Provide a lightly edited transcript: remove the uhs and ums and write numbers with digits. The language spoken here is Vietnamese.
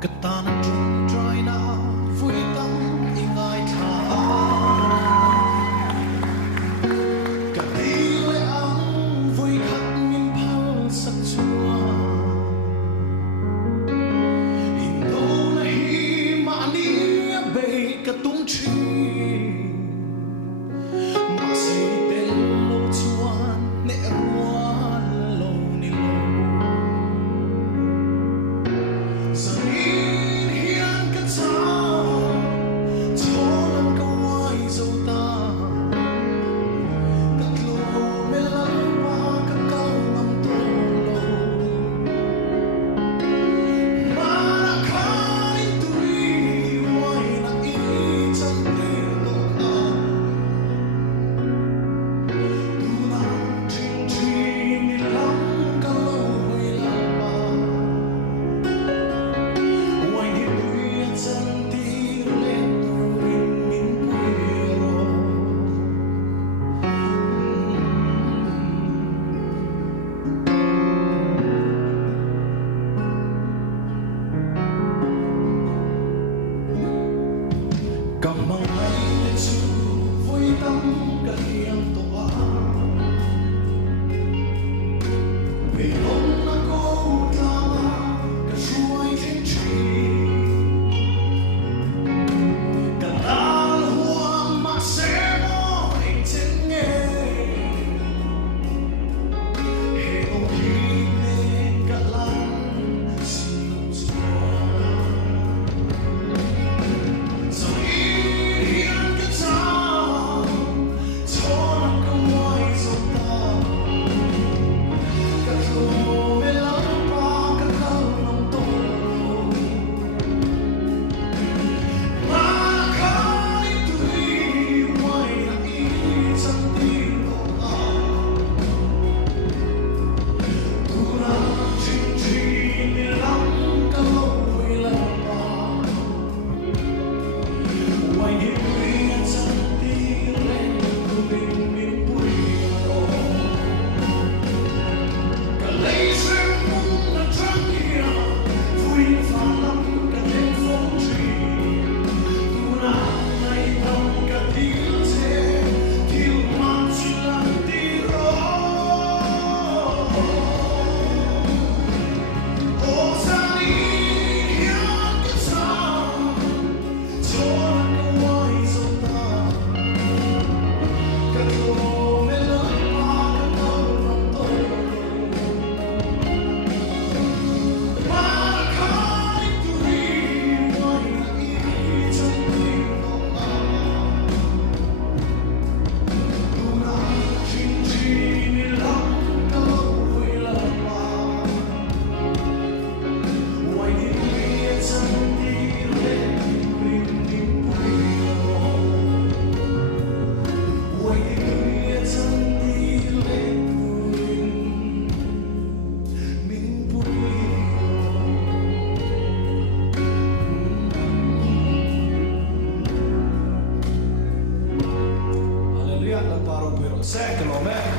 Katanan trung trai na vui tâm ingai tha cả đi lệ áng vui khắc min phao sắc chua in đâu na hi mà ni bề cả tung chi mà say tên lâu chuan nệ ruan lâu ni lâu cầm mong ngày để chịu vui tâm cả hiền tổ vì ông đã cố ta cả suối thiên trì cả đàn hoa mà sẽ nói trên nghe hệ ông đi lên cả lăng xin chúa Second, man.